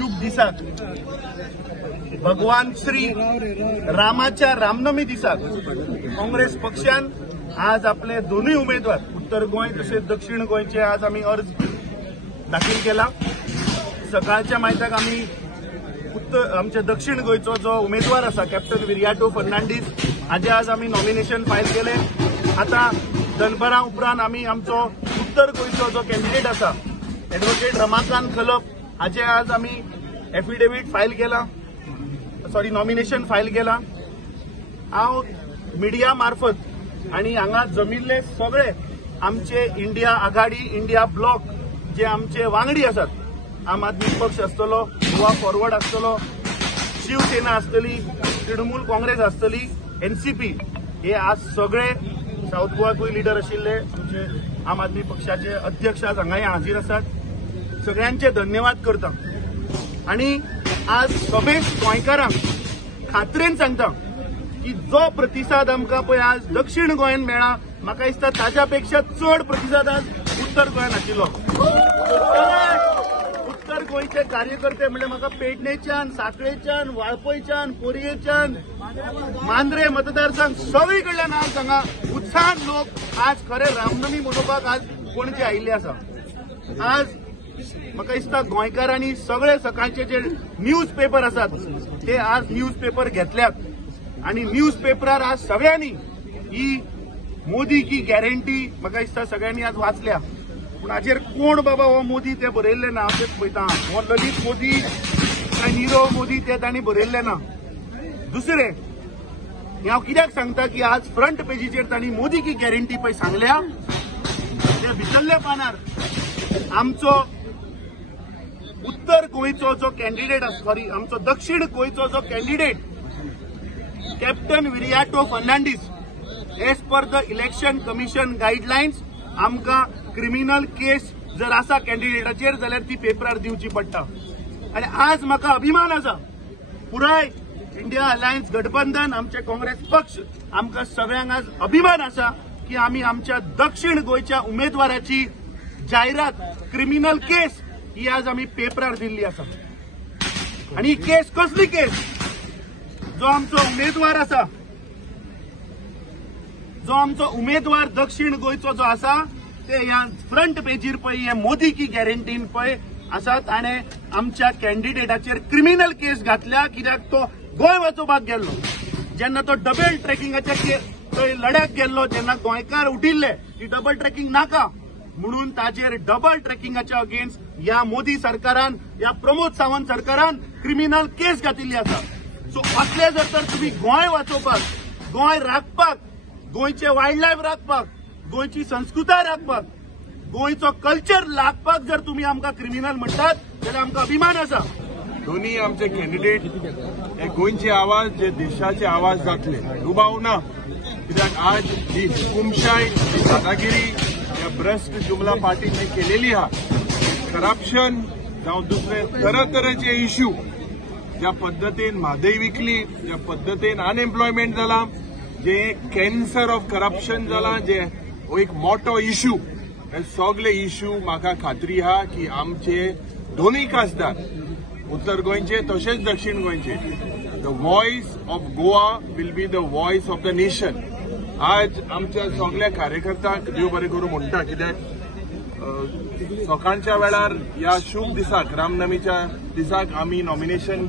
शुभ दिसाक भगवान श्री रामाच्या रामनवमी दिसाक काँग्रेस पक्षान आज आपले दोन्ही उमेदवार उत्तर गोय तसेच दक्षिण गोयचे आज आम्ही अर्ज दाखल केला। सकाळच्या मायत्याक आम्ही आमच्या दक्षिण गोयचो जो उमेदवार असा कॅप्टन विरियाटो फर्नांडीस हाजे आज आम्ही नॉमिनेशन फायल केले। आता दनभरा उपरांत आम्ही आमचो उत्तर गोयचो जो कॅन्डिडेट असा ॲडव्होकेट रमाकांत खलप हाजे आज आम्ही एफिडेविट फायल केला, नॉमिनेशन फायल केला। हांव मिडिया मार्फत आणि हांगा जमिल्ले सगळे आमचे इंडिया आघाडी इंडिया ब्लॉक जे आमचे वांगडी असतात, आम आदमी पक्ष आसतलो, गोवा फॉरवर्ड आसतलो, शिवसेना आसतली, तृणमूल काँग्रेस आसतली, एनसीपी हे आज सगळे साऊथ गोवाकूय लिडर आशिल्ले आमचे आम आदमी पक्षाचे अध्यक्ष आज हांगाय हाजीर आसात। सगळ्यांचे धन्यवाद करता आणि आज सभेत गोंयकारांक खात्रेन सांगता की जो प्रतिसाद आमकां पळय आज दक्षिण गोंयान मेळ्ळा म्हाका दिसता ताच्या पेक्षा चड प्रतिसाद आज उत्तर गोंयान आशिल्लो। उत्तर गोंयचे कार्यकर्ते म्हणजे म्हाका पेडणेच्यान, सांखळेच्यान, वाळपयच्यान, पोरयेच्यान, मांद्रे मतदारसंघ सगळी कडल्यान आज हांगा उत्साहान लोक आज खरे रामनवमी मनोवपाक आज पणजे आयिल्ले आसा। आज म्हाका दिसता गोंयकारांनी सगळे सकाळचे जे न्यूज पेपर असतात ते आज न्यूज पेपर घेतल्यात आणि न्यूज पेपरार आज सगळ्यांनी ही मोदी की गॅरंटी म्हाका दिसता सगळ्यांनी आज वाचल्या। पूण हाजेर कोण बाबा हो मोदी ते बरयल्ले ना, हांव तेच पळयता हो ललित मोदी काय नीरव मोदी ते तांणी बरयल्ले ना। दुसरे हांव कित्याक सांगता की आज फ्रंट पेजीचेर तांणी मोदी की गॅरंटी पळय सांगल्या त्या भितरल्या पानार आमचो उत्तर गोंयचो जो कॅन्डिडेट आमचो दक्षिण गोंयचो जो candidate captain Viriato Fernandes as per the election commission guidelines आमकां क्रिमिनल केस जर आसा कॅन्डिडेटाचेर जाल्यार ती पेपरार दिवची पडटा। आणि आज म्हाका अभिमान आसा पुराय इंडिया अलायन्स गठबंधन आमचे काँग्रेस पक्ष आमकां सगळ्यांक आज अभिमान आसा की आमी आमच्या दक्षिण गोंयच्या उमेदवाराची जाहिरात क्रिमिनल केस ही आज आम्ही पेपरार दिल्ली आसा। आणि ही केस कसली केस, जो आमचो उमेदवार आसा, जो आमचो उमेदवार दक्षिण गोंयचो जो आसा ते ह्या फ्रंट पेजीर पळय हे मोदी की गॅरंटीन पळय आसात आणि आमच्या कॅन्डिडेटाचेर क्रिमिनल केस घातल्या कित्याक तो गोंय वाचोवपाक गेल्लो। जेन्ना तो डबल ट्रॅकिंगाच्या थंय लड्याक गेल्लो तेन्ना गोंयकार उठिल्ले की डबल ट्रॅकिंग नाका म्हणून ताजेर डबल ट्रॅकिंगाच्या अगेन्स्ट या मोदी सरकारान या प्रमोद सावंत सरकारान क्रिमिनल केस घातिल्ली आसा। सो असले जर तर तुम्ही गोंय वाचोवपाक, गोंय राखपाक, गोंयचे वायल्ड लायफ राखपाक, गोंयची संस्कृताय राखपाक, गोंयचो कल्चर राखपाक जर तुम्ही आमकां क्रिमिनल म्हणटात जाल्यार आमकां अभिमान आसा। दोन्ही आमचे कॅन्डिडेट हे गोंयचे आवाज जे देशाचे आवाज जातले दुबाव ना, कित्याक आज ही हुकुमशाही ही दादागिरी या भ्रष्ट जुमला पार्टीने केलेली हा करप्शन जावं दुसरे तरेतरेचे इश्यू ज्या पद्दतीन म्हादय विकली, ज्या पद्दतीन अनएम्प्लॉयमेंट जाला, जे कॅन्सर ऑफ करप्शन जाला, जे एक मोठो इश्यू, हे सगळे इश्यू म्हाका खात्री हा की आमचे दोन्ही खासदार उत्तर गोंयचे तशेंच दक्षिण गोंयचे the voice of Goa will be the voice of the nation. आज आमच्या सगळ्या कार्यकर्त्यांक देव बरें करूं म्हणटा, कित्याक सकाळच्या वेळार या शुभ दिसाक रामनवमीच्या दिसाक आमी नॉमिनेशन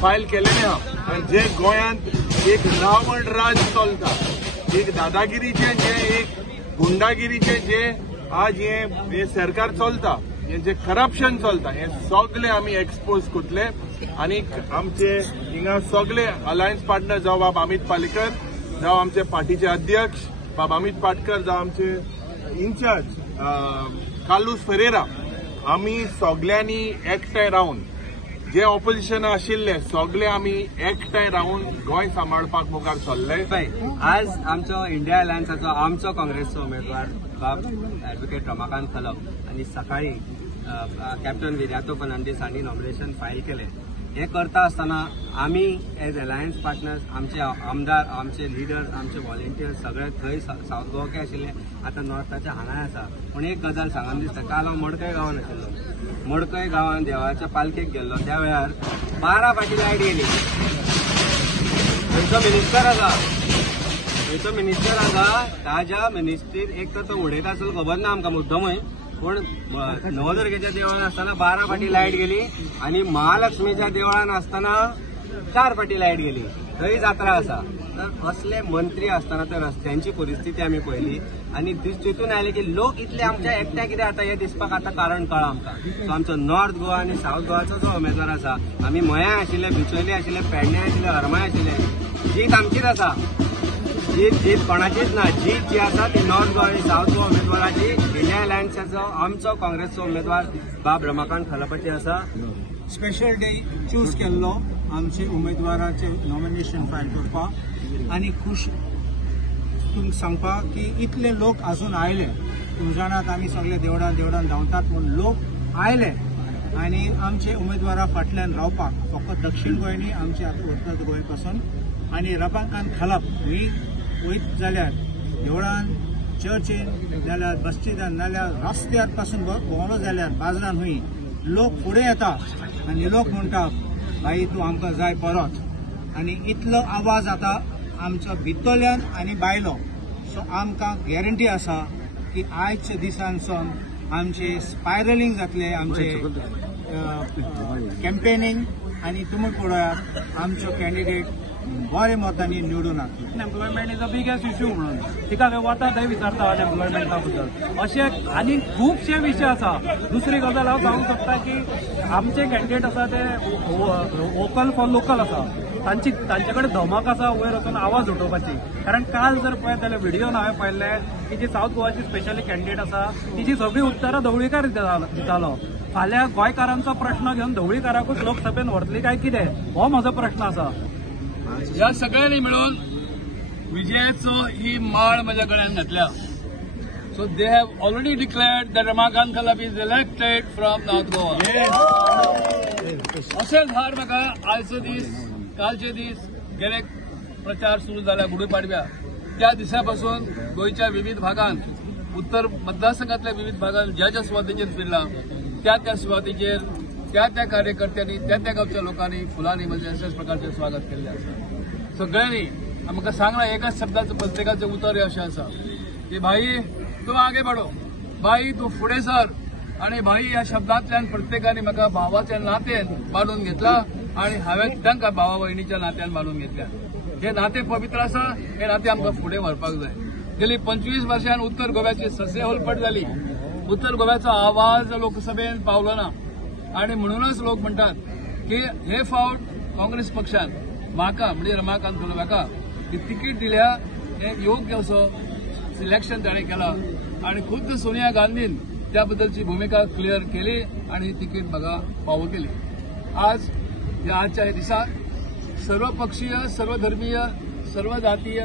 फायल केलेले आहा। आनी जे गोंयांत एक रावण राज चलता, एक दादागिरीचे जे एक गुंडागिरीचे जे आज हे सरकार चलता, हे जे करप्शन चलता हे सगळे आमी एक्सपोज करतले। आनी आमचे हिंगा सगळे अलायन्स पार्टनर जावं बाब अमित पालेकर, जावं आमचे पार्टीचे अध्यक्ष बाब अमित पाटकर, जावं आमचे इन्चार्ज कार्लोस फेरेरा, आमी सगळ्यांनी एकठांय रावन जे ऑपोजिशन आशिल्ले सगळे आमी एकठांय रावन गोंय सांबाळपाक मुखार सरले। आज आमचो इंडिया अलायन्साचो आमचो काँग्रेसचो उमेदवार बाब ॲडव्होकेट रमाकांत खलप आणि सकाळी कॅप्टन विरियाटो फर्नांडीस हांणी नॉमिनेशन फायल केलें हे करता आसतना आमी एज अलायन्स पार्टनर्स, आमचे आमदार, आमचे लिडर्स, आमचे व्हॉलेंटियर्स सगळे थंय साऊथ गोवाके आशिल्ले, आता नॉर्थाच्या हांगाय आसा. पूण एक गजाल सांगून दिसता, काल हांव मडकय गांवांत आशिल्लो. मडकय गांवांत देवाच्या पालखेक गेल्लो, त्या वेळार 12 फाटी लायट गेली. थंयचो मिनिस्टर आसा, ताज्या मिनिस्ट्रीत एक तर तो उडयता आसलो खबर ना आमकां मुद्दमूय, पूण नवदुर्गेच्या देवळान आसतना 12 फाटी लायट गेली आणि महालक्ष्मीच्या देवळान आसतना 4 फाटी लायट गेली. थंय जात्रा आसा. तर असले मंत्री आसतना तर रस्त्यांची परिस्थिती आमी पळयली आणि चिंतून आयले की लोक इतले आमच्या एकट्या कितें आता हे दिसपाक आता कारण कळ्ळां आमकां. सो आमचो नॉर्थ गोवा आणि साऊथ गोवाचो जो उमेदवार आसा, आमी मयां आशिल्ले, बिचोली आशिल्ले, पेडणे आशिल्ले, हरमाय आशिल्ले, जीत आमचीच आसा. जीत कोणाचीच ना. जीत जी आसा ती नॉर्थ गोवा आणि साऊथ गोवा उमेदवाराची. इंडिया अलायन्साचो आमचो काँग्रेसचो उमेदवार बाब रमाकांत खलपती आसा. स्पेशल डे चूज केल्लो आमचे उमेदवाराचे नॉमिनेशन फायल करपाक आनी खूश तुमकां सांगपाक की इतले लोक आजून आयले. तुम्ही जाणात आमी सगळे देवळान धांवतात म्हूण लोक आयले आनी आमचे उमेदवारा फाटल्यान रावपाक फकत दक्षिण गोंय न्ही, आमचे आतां उत्तर गोंय पासून. आनी रमाकांत खलप ही वयत जाल्यार देवळान, चर्चीन नाल्यार बस्तिदान नाल्यार रस्त्यार पासून भोंवलो जाल्यार बाजारान हूंय लोक फुडें येता आनी लोक म्हणटा भाई तूं आमकां जाय परत. आनी इतलो आवाज आतां आमचो भितरल्यान आनी भायलो. सो आमकां गॅरंटी आसा की आयच्या दिसांसून आमचे स्पायरलिंग जातले, आमचे कॅम्पेनिंग, आनी तुमी पळयात आमचो कॅन्डिडेट बरे मतांनी निवडून हाडटलो. Unemployment is a biggest issue म्हणून तिका वता थंय विचारता अनएम्प्लॉयमेंटा बद्दल. अशे आनी खुबशे विशय आसा. दुसरी गजाल हांव सांगूंक सोदता की आमचे कॅन्डिडेट आसा ते वोकल फॉर लोकल आसा. तांचे कडेन धमक आसा वयर वचून आवाज उठोवपाची. कारण काल जर पळयत जाल्यार व्हिडिओन हांवें पळयल्ले की जी साऊथ गोवाची स्पेशली कॅन्डिडेट आसा तिची सगळी उत्तरां धवळीकार दितालो. फाल्यां गोंयकारांचो प्रश्न घेवन धवळीकाराकूच लोकसभेन व्हरतली काय कितें, हो म्हजो प्रश्न आसा. या सगळ्यांनी मिळून विजयाचो ही माळ माझ्या गळ्यात घातल्या. So they have already declared that Ramakant Khalap is elected from north Goa. अशेंच हार म्हाका आयचो दीस, कालचे दीस गेले प्रचार सुरू जाला गुढीपाडव्या त्या दिसापासून गोंयच्या विविध भागांत, उत्तर मतदारसंघातल्या विविध भागांत ज्या ज्या सुवातेचेर फिरला त्या सुवातेचेर त्या कार्यकर्त्यांनी त्या गावच्या लोकांनी फुलांनी म्हणजे अशाच प्रकारचे स्वागत केले आसा. सगळ्यांनी आमकां सांगला एकाच शब्दाचं प्रत्येकाचे उतर अशें आसा की भाई तूं आगे बढो, भाई तूं फुडें सर. आणि भाई ह्या शब्दांतल्यान प्रत्येकाने म्हाका भावाच्या नात्यान बांदून घेतला आणि हांवें तांकां भावा भयणीच्या नात्यान बांदून घेतल्या. हे नाते पवित्र आसा, हे नाते आमकां फुडें व्हरपाक जाय. गेली 25 वर्षांन उत्तर गोव्याची ससेहोलपट जाली. उत्तर गोव्याचो आवाज लोकसभेन पावलो ना आणि म्हणूनच लोक म्हणतात की हे फावट काँग्रेस पक्षान म्हाका म्हणजे रमाकांत खलप्याका ती तिकीट दिल्या. हे योग्य असो सिलेक्शन ताणें केला आणि खुद्द सोनिया गांधीन त्याबद्दलची भूमिका क्लिअर केली आणि तिकीट म्हाका फावो केली. आज या आजच्या दिसाक सर्व पक्षीय, सर्व धर्मीय, सर्व जातीय,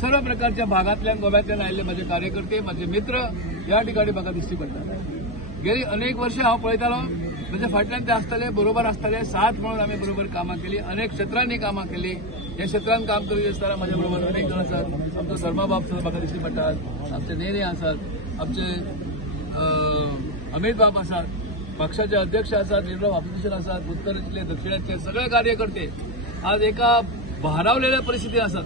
सर्व प्रकारच्या भागातल्यान गोव्यातल्यान आयिल्ले माझे कार्यकर्ते, माझे मित्र या ठिकाणी म्हाका दिसती पडटात. गेली अनेक वर्ष हांव पळयतालो म्हणजे फाटल्यान ते आसताले, बरोबर आसताले, साथ म्हणून आमी बरोबर कामां केली, अनेक क्षेत्रांनी कामां केली. ह्या क्षेत्रांत काम करीत आसतना म्हाज्या बरोबर अनेक जण आसात. आमचो धर्माबाब म्हाका दिसती पडटात, आमचे नेने आसात, आमचे अमित बाब आसात, पक्षाचे अध्यक्ष आसात, लीडर ऑफ ऑपोजिशन आसात, उत्तरेतले दक्षिणेतले सगळे कार्यकर्ते आज एका भारावलेल्या परिस्थितीत आसात.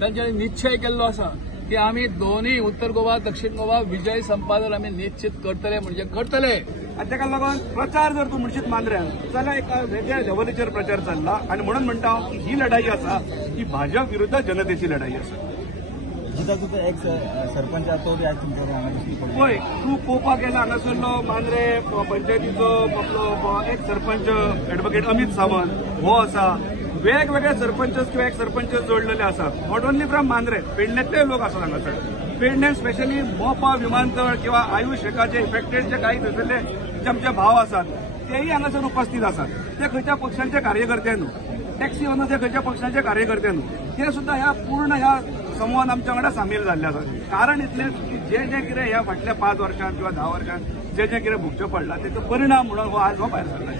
तांच्यांनी निश्चय केल्लो आसा की आमी दोन्ही उत्तर गोवा दक्षिण गोवा विजय संपादन आमी निश्चित करतले म्हणजे करतले. आनी ताका लागून प्रचार जर तूं म्हणशीत मांद्र्यान जाल्यार एका वेगळ्या लेवलीचेर प्रचार चल्ला आनी म्हणून म्हणटा हांव की ही लढाई आसा ही भाजप विरुद्ध जनतेची लढाई आसा. एक सरपंच तोरी आयज तुमच्या पळय तूं पळोवपाक गेला हांगासरलो मांद्रे पंचायतीचो आपलो एक सरपंच एडवोकेट अमित सावंत हो आसा. वेगवेगळे सरपंच किंवा एक सरपंच जोडलेले आसात. नॉट ओन्ली फ्रॉम मांद्रे, पेडण्यातले लोक आसात हांगासर. पेडण्यान स्पेशली मोपा विमानतळ किंवा आयुष शेकाचे इफेक्टेड जे काही थंयसरले जे आमचे भाव आसात तेही हांगासर उपस्थित आसात. ते खंयच्या पक्षांचे कार्यकर्ते न्हू, टॅक्सी ओनर ते खंयच्या पक्षांचे कार्यकर्ते न्हू, ते सुद्धा ह्या पूर्ण ह्या समूहान आमच्या वांगडा सामील जाल्ले आसात. कारण इतलेंच की जे कितें ह्या फाटल्या 5 वर्षांत किंवा 10 वर्षांत जे कितें भोगचें पडला तेचो परिणाम म्हणून हो आज भायर सरला.